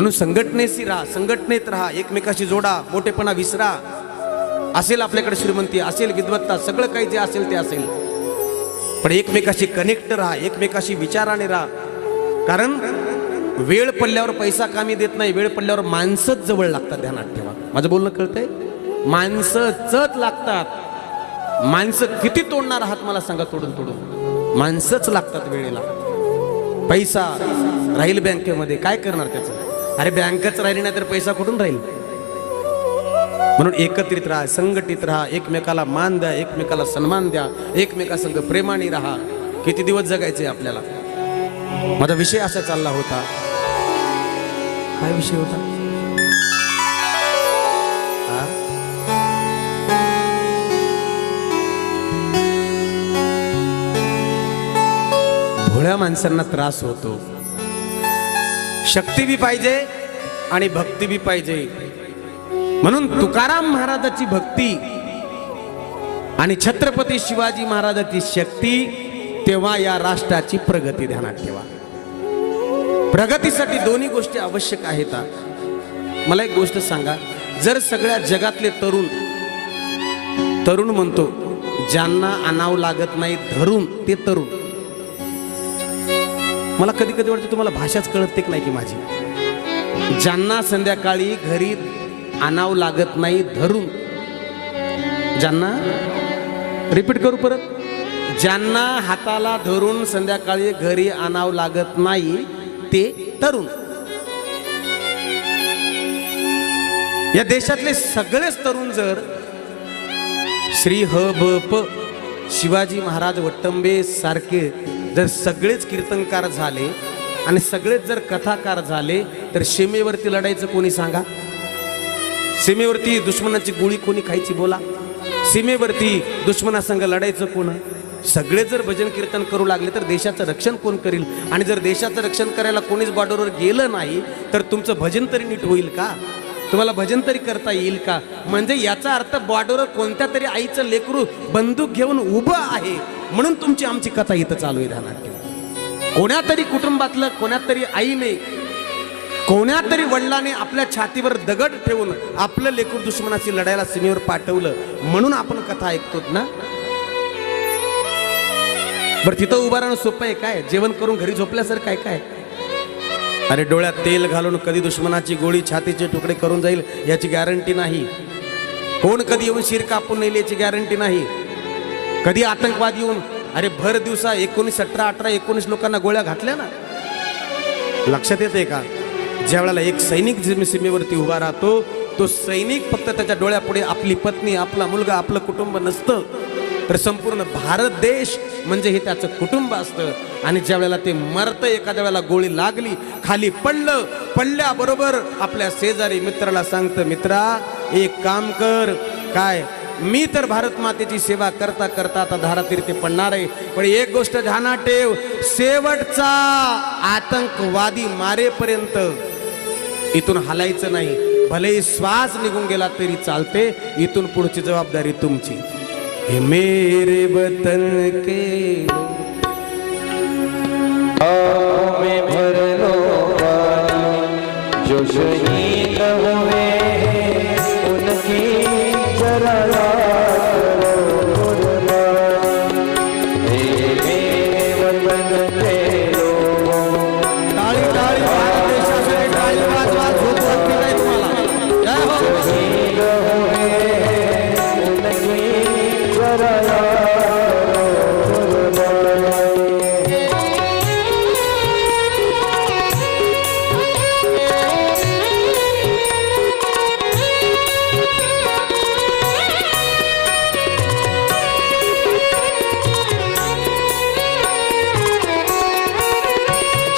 म्हणून संघटनेशी राहा संघटनेत राहा एकमेकाशी जोडा मोठेपणा विसरा. असेल आपल्याकडे श्रीमंती असेल विद्वत्ता सगळं काही जे असेल ते असेल. पण एकमेकाशी कनेक्ट राहा एकमेकाशी विचाराने राहा. कारण वेळ पडल्यावर पैसा कामी देत नाही वेळ पडल्यावर माणसंच जवळ लागतात ध्यानात ठेवा. माझं बोलणं कळतंय? माणसंच लागतात. माणसं किती तोडणार आहात मला सांगा तोडून तोडून. माणसंच लागतात वेळेला. पैसा राहील बँकेमध्ये काय करणार त्याचं? अरे बँकच राहिली नाही तर पैसा कुठून राहील? म्हणून एकत्रित राहा संघटित राहा एकमेकाला मान द्या एकमेकाला सन्मान द्या एकमेकासंग प्रेमाने राहा. किती दिवस जगायचे आपल्याला? माझा विषय असा चालला होता. काय विषय होता? भोळ्या माणसांना त्रास होतो. शक्ती बी पाहिजे आणि भक्ती बी पाहिजे. म्हणून तुकाराम महाराजाची भक्ती आणि छत्रपती शिवाजी महाराजाची शक्ती तेव्हा या राष्ट्राची प्रगती ध्यानात ठेवा. प्रगतीसाठी दोन्ही गोष्टी आवश्यक आहेत. मला एक गोष्ट सांगा. जर सगळ्या जगातले तरुण तरुण म्हणतो ज्यांना आणावं लागत नाही धरून ते तरुण. मला कधी कधी वाटतं तुम्हाला भाषाच कळत नाही की माझी. ज्यांना संध्याकाळी घरी आणावं लागत नाही धरून. ज्यांना रिपीट करू परत. ज्यांना हाताला धरून संध्याकाळी घरी आणावं लागत नाही ते तरुण. या देशातले सगळेच तरुण जर श्री ह ब प शिवाजी महाराज वट्टंबे सारखे जर सगळेच कीर्तनकार झाले आणि सगळेच जर कथाकार झाले तर सीमेवरती लढायचं कोणी सांगा? सीमेवरती दुश्मनाची गोळी कोणी खायची बोला? सीमेवरती दुश्मनासंग लढायचं कोण? सगळे जर भजन कीर्तन करू लागले तर देशाचं रक्षण कोण करील? आणि जर देशाचं रक्षण करायला कोणीच बॉर्डरवर गेलं नाही तर तुमचं भजन तरी नीट होईल का? तुम्हाला भजन तरी करता येईल का? म्हणजे याचा अर्थ बॉर्डरवर कोणत्या तरी आईचं लेकरू बंदूक घेऊन उभं आहे. म्हणून तुमची आमची कथा इथं चालू आहे ध्यानात ठेवा. कोण्या तरी कुटुंबातलं कोण्या तरी आईने कोण्या तरी वडिलाने आपल्या छातीवर दगड ठेवून आपलं लेकूर दुश्मनाची लढायला सीमेवर पाठवलं म्हणून आपण कथा ऐकतो ना? बरं तिथं उभं राहणं सोपं आहे काय? जेवण करून घरी झोपल्यासारखं काय काय? अरे डोळ्यात तेल घालून कधी दुश्मनाची गोळी छातीचे तुकडे करून जाईल याची गॅरंटी नाही. कोण कधी येऊन शिर कापून नेईल याची गॅरंटी नाही. कधी आतंकवाद येऊन अरे भर दिवसा एकोणीस अठरा अठरा एकोणीस लोकांना गोळ्या घातल्या ना? लक्षात येते का? ज्या वेळेला एक सैनिक सीमेवरती उभा राहतो तो सैनिक फक्त त्याच्या डोळ्यापुढे आपली पत्नी आपला मुलगा आपलं कुटुंब नसतं. तर संपूर्ण भारत देश म्हणजे हे त्याचं कुटुंब असतं. आणि ज्या वेळेला ते मरतं एखाद्या वेळेला गोळी लागली खाली पडलं पडल्याबरोबर आपल्या शेजारी मित्राला सांगतं मित्रा एक काम कर. काय? मी तर भारत मातेची सेवा करता करता आता धारातीर्थी पडणार आहे. पण एक गोष्ट ध्यानात ठेव शेवटचा आतंकवादी मारेपर्यंत इथून हलायचं नाही. भलेही श्वास निघून गेला तरी चालते इथून पुढची जबाबदारी तुमची. हे मेरे वतन के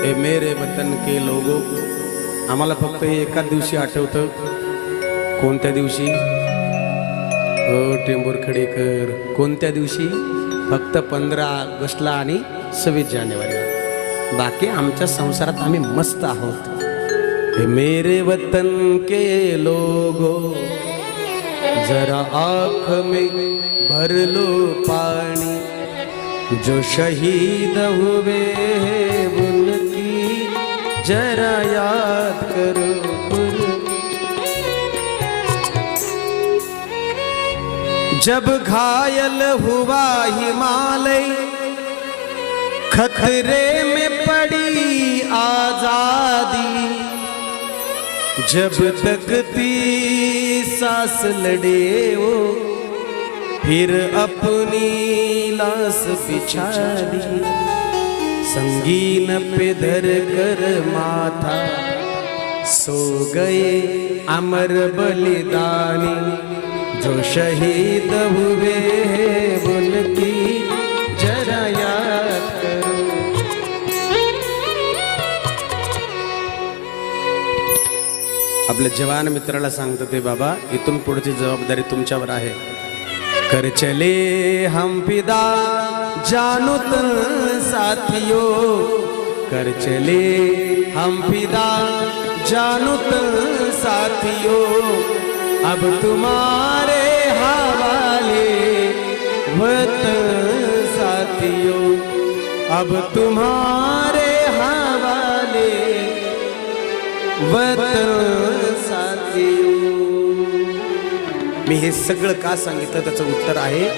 हे मेरे वतन के लोगो आम्हाला फक्त हे एकाच दिवशी आठवतं. कोणत्या दिवशी? हो टेंबूर खडेकर. कोणत्या दिवशी? फक्त पंधरा ऑगस्टला आणि सव्वीस जानेवारीला. बाकी आमच्या संसारात आम्ही मस्त आहोत. हे मेरे वतन के लोगो जरा आँख में भर लो पानी जो शहीद हुए हैं जरा याद करो जब घायल हुआ हिमालय खतरे में पड़ी आजादी। जब तक ती सांस लड़े वो फिर अपनी लाश बिछा दी। संगीन पे धर कर माथा। सो गए अमर बलिदानी। जो शहीद हुए हैं उनकी जरा याद करो। आपल्या जवान मित्राला सांगतो ते बाबा इथून पुढची जबाबदारी तुमच्यावर आहे. कर चले हम पिदा जानू तन साथियो कर चले हम फिदा। जानो तन साथियो अब तुम्हारे हवाले वतन साथियों। अब तुम्हारे हवाले वतन साथियों। मी हे सगळं का सांगितलं त्याचं उत्तर आहे?